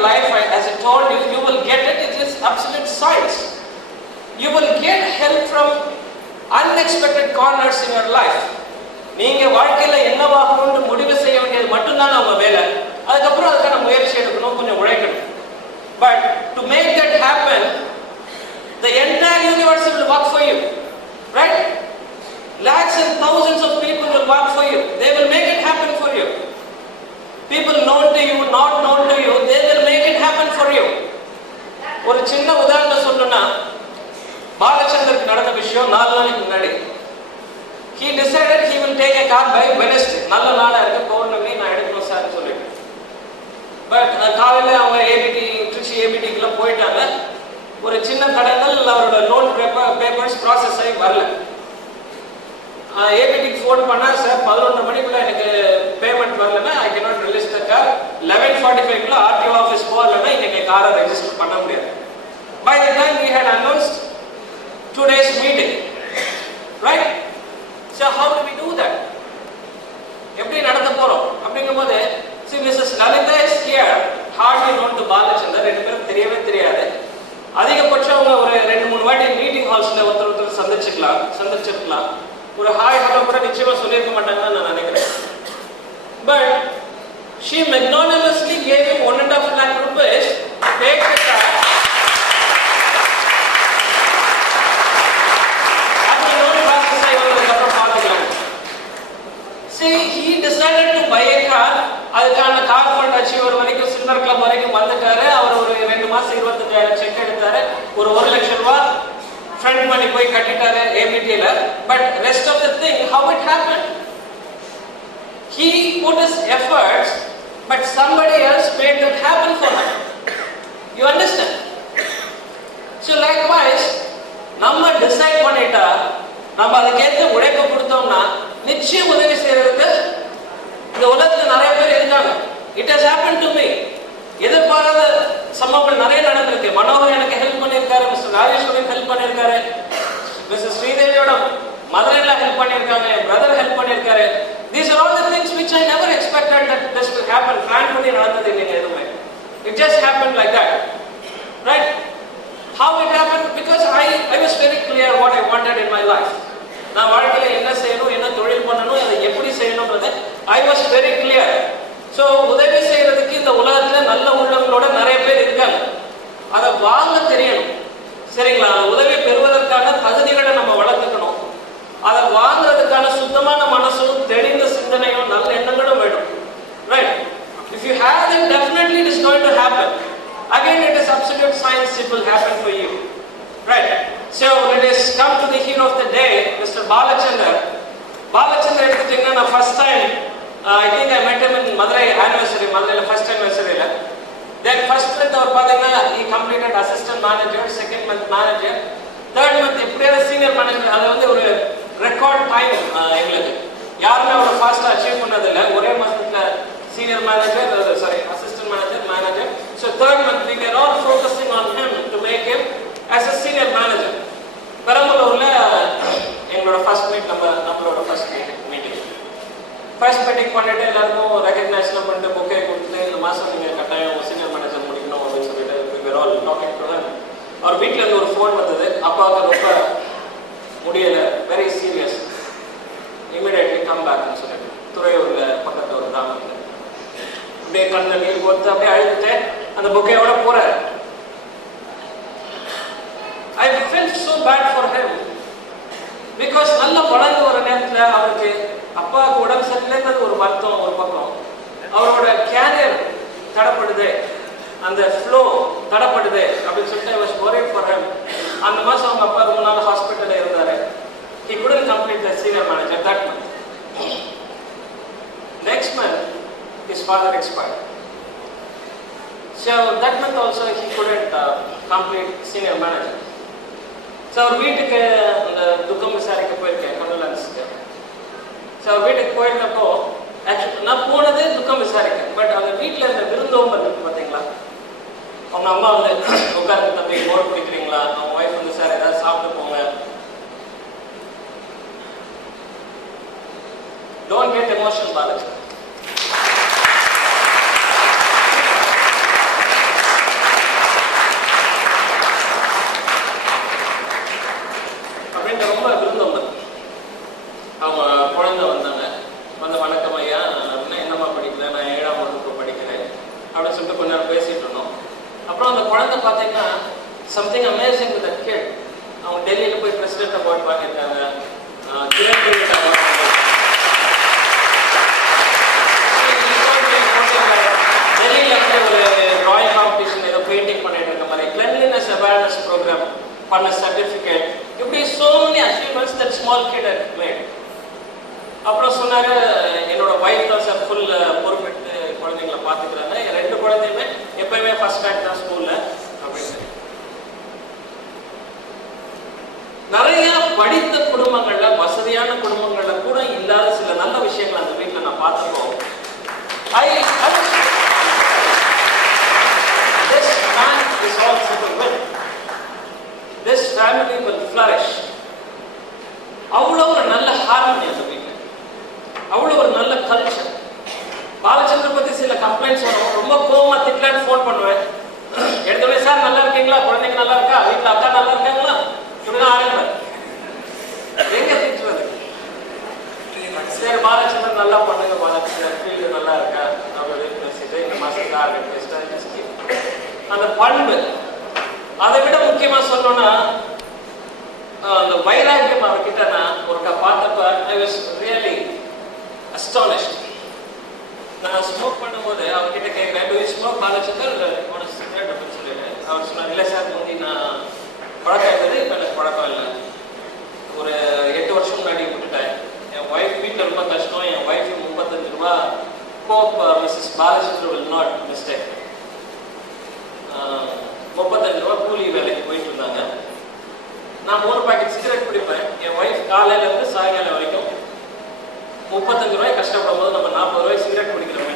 your life, as I told you, you will get it. It is absolute science. You will get help from unexpected corners in your life. நீங்க வாழ்க்கையில என்னவாகணும்னு முடிவு செய்ய வேண்டியது மட்டும்தான் உங்க வேலை. அதுக்கப்புறம் அதுக்கான முயற்சி எடுக்கணும், கொஞ்சம் உழைக்கணும். But to make that happen, the entire universe will work for you, right? Lakhs and thousands of people will work for you. They will make it happen for you. People known to you, not known to you, they will make it happen for you. ஒரு சின்ன உதாரணம் சொல்லணும்னா, பாலச்சந்தருக்கு நடந்த விஷயம் 4 நாளைக்கு முன்னாடி. He decided he will take a car by Wednesday. நல்ல நாளா இருக்கு, பௌர்ணமி, நான் எடுக்கணும் சார் சொல்லிட்டு. பட் காலையில அவங்க திருச்சி ஏபிடிக்குள்ள போயிட்டாங்க. ஒரு சின்ன தடங்கள், அவரோட லோன் பேப்பர்ஸ் ப்ராசஸ் ஆகி வரல. ஏபிடிக்கு ஃபோன் பண்ணா, சார் 11 மணிக்குள்ள எனக்கு பேமெண்ட் வரலன்னா I cannot release the car. 11:45 RTO office போகலன்னா இன்னைக்கு காரை ரெஜிஸ்டர் பண்ண முடியாது. By the time we had announced today's meeting, right? So how do we do that? எப்படி நடத்த போறோம் அப்படிங்கும்போது, see Mrs. Lalita is here, hardly known to Balachandar. ரெண்டு பேரும் தெரியவே தெரியாது. அதிகபட்சம் அவங்க ஒரு 2-3 வாட்டி மீட்டிங் ஹால்ஸ்ல ஒருத்தர் சந்திச்சிருக்கலாம். ஒரு ஹாய் ஹலோ கூட நிச்சயமா சொல்லியிருக்க மாட்டாங்கன்னு நான் நினைக்கிறேன். But she magnanimously gave him 1.5 lakh rupees to take the car. See, he decided to buy a car. அதுக்கான கார் ஃபண்ட் அச்சீவர் வரைக்கும் சில்வர் கிளப் வரைக்கும் வந்துட்டாரு. அவர் ஒரு 2 மாசம் 25,000 செக் எடுத்தாரு. ஒரு 1 லட்சம் ரூபாய் ஃப்ரண்ட் மணி போய் கட்டிட்டாரு ஏபிடில. But rest of the thing, how it happened? He put his efforts, but somebody else made that happen for him. You understand? So likewise, நம்ம டிசைட் பண்ணிட்டா, நம்ம அதுக்கேற்ற உழைப்பு கொடுத்தோம்னா நிச்சயம் உதவி செய்யறதுக்கு இந்த உலகத்துல நிறைய பேர் இருக்காங்க. It has happen to me. எதிர்பாராத சம்பவங்கள் நிறைய நடந்திருக்கு. மனோகர் எனக்கு ஹெல்ப் பண்ணியிருக்காரு, மிஸ்டர் ராஜேஸ்வரன் ஹெல்ப் பண்ணியிருக்காரு, மிஸ்டர் ஸ்ரீதேவியோட மதர்-இன்-லா ஹெல்ப் பண்ணியிருக்காங்க, என் பிரதர் ஹெல்ப் பண்ணியிருக்காரு. These are all the things which I never expected that this will happen. Plan பண்ணி நடந்தது இல்லைங்க எதுவுமே. It just happened like that, right? How it happened? Because I was very clear what I wanted in my life. நான் வாழ்க்கையில என்ன செய்யணும், என்ன தொழில் பண்ணணும், அதை எப்படி செய்யணும்ன்றது I was very clear. So உதவி செய்யறதுக்கு இந்த உலகத்துல நல்ல உள்ளவங்களோட நிறைய பேர் இருக்காங்க. அதை வாங்க தெரியணும், சரிங்களா? உதவி பெறுவதற்கான தகுதிகளை நம்ம வளர்த்துக்கணும். அதை வாங்குறதுக்கான சுத்தமான மனசும் தெளிந்த சிந்தனையும் நல்ல எண்ணங்களும் வேணும், right? If you have them, definitely it is going to happen. Again, it is absolute science. It will happen for you, right? So let us come to the hero of the day, Mr. Balachandar. Balachandar எடுத்துட்டீங்கன்னா, நான் first time I think I met him in Madurai anniversary, Madurai first anniversary la. Then first month அவர் பாத்தீங்கன்னா he completed assistant manager, second month manager, third month எப்படியாவது senior manager. அது வந்து ஒரு record time எங்களுக்கு. யாருமே அவ்வளோ ஃபாஸ்ட்டாக அச்சீவ் பண்ணதில்லை. ஒரே மாதத்துல senior manager, assistant manager. So third month we were all focusing on him to make him as a senior manager. பெரம்பலூர்ல எங்களோட ஃபர்ஸ்ட் மீட், நம்மளோட ஃபர்ஸ்ட் மீட்டிங் பண்ணிட்டு எல்லாருக்கும் ரெகக்னைஸ்லாம் பண்ணிட்டு பொக்கே கொடுத்துட்டு, இந்த மாதம் நீங்கள் கட்டாயம் சீனியர் மேனேஜர் முடிக்கணும் அப்படின்னு சொல்லிட்டு we were all talking to him. அவர் வீட்டில் இருந்து ஒரு ஃபோன் வந்தது. அப்பாவுக்கு ரொம்ப முடியலை, வெரி சீரியஸ், இமீடியட்லி கம் பேக்னு சொல்லிட்டு துறையூர்ல பக்கத்தில் ஒரு கிராமத்தில் அப்படியே கண்ணில் நீர் கொடுத்து அப்படியே அழுதுட்டு அந்த பொக்கையோட போறாரு. I felt so bad for him because நல்ல வளர்ந்து வர நேரத்தில் அவருக்கு அப்பாவுக்கு உடம்பு சரியில்லைன்றது ஒரு வருத்தம் ஒரு பக்கம், அவரோட கேரியர் தடப்படுது, அந்த ஃப்ளோ தடப்படுது அப்படின்னு சொல்லிட்டு I was worried for him. அந்த மாதம் அவங்க அப்பா ரொம்ப நாள் ஹாஸ்பிட்டலில் இருந்தார். He couldn't complete the senior manager that month. Next month his father expired. So that month also he couldn't complete senior manager. So அவர் வீட்டுக்கு அந்த துக்கம் விசாரிக்க போயிருக்கேன், கண்டோலன்ஸ்க்கு. ஸோ அவர் வீட்டுக்கு போயிருந்தப்போ ஆக்சுவலி நான் போனது துக்கம் விசாரிக்க. பட் அந்த வீட்டில் இருந்த விருந்தோம்பல் இருக்கு பார்த்தீங்களா, அவங்க அம்மா வந்து உட்காந்து தம்பி மோர் குடிக்கிறீங்களா, அவங்க ஒய்ஃப் வந்து சார் ஏதாவது சாப்பிட்டு போங்க. Don't get emotional, Balaji. Mat. அப்புறம் சொன்னாரு, என்னோட ஒய்ஃப் தான் சார் ஃபுல் பொறுப்பெடுத்து குழந்தைங்களை பார்த்துக்கிறாங்க. என் 2 குழந்தையுமே எப்பயுமே ஃபர்ஸ்ட் ரேங்க் தான் ஸ்கூல்ல அப்படின்னு. நிறைய படித்த குடும்பங்கள்ல, வசதியான குடும்பங்கள்ல கூட இல்லாத சில நல்ல விஷயங்கள் அந்த வீட்டில் நான் பார்த்துருக்கோம். This man is also the will. This family will flourish. அவ்வளோ ஒரு நல்ல ஹார்மனி அந்த வீட்டில், அவ்வளோ ஒரு நல்ல கல்ச்சர். பாலச்சந்திர பத்தி சில கம்ப்ளைண்ட்ஸ் வரும். ரொம்ப கோவமா திட்டலான்னு ஃபோன் பண்ணுவேன். எடுத்தோடனே சார் நல்லா இருக்கீங்களா, குழந்தைங்க நல்லா இருக்கா, வீட்டில் அக்கா நல்லா இருக்காங்களா, இப்படிதான் ஆரம்பிப்பேன். எங்க திட்டுறது? சரி பாலச்சந்திரன் நல்லா பண்ணுங்க, பாலச்சந்திரன் ஃபீல்டு நல்லா இருக்கா, அவரோட இந்த மாசத்துக்கு டார்கெட் அந்த பண்பு. அதை விட முக்கியமா சொல்லணும்னா அந்த வைராக்கியம் அவர்கிட்ட நான் ஒருக்கா பார்த்தப்ப ஐ வாஸ் ரியலி அஸ்டானிஷ்ட். நான் ஸ்மோக் பண்ணும்போது அவர்கிட்ட கேட்கிறேன், டு யூ ஸ்மோக் பாலச்சந்தர் உனக்கு சிகரெட் அப்படின்னு சொல்லிடுறேன். அவர் சொன்னார், இல்லை சார் முந்தி நான் பழக்கம் இருந்தது, இப்போ எனக்கு பழக்கம் இல்லை. ஒரு 8 வருஷம் முன்னாடி விட்டுட்டேன். என் ஒய்ஃப் வீட்டில் ரொம்ப கஷ்டம். என் ஒய்ஃபு 35 ரூபா கோப் Mrs Balachandar will not mistake 35 ரூபா கூலி வேலைக்கு போயிட்டு இருந்தாங்க. நான் 3 பாக்கெட் சிகரெட் பிடிப்பேன். என் ஒய்ஃப் காலையில இருந்து சாயங்காலம் வரைக்கும் 35 ரூபாய் கஷ்டப்படும் போது நம்ம 40 ரூபாய் சிகரெட் பிடிக்கிறோம்.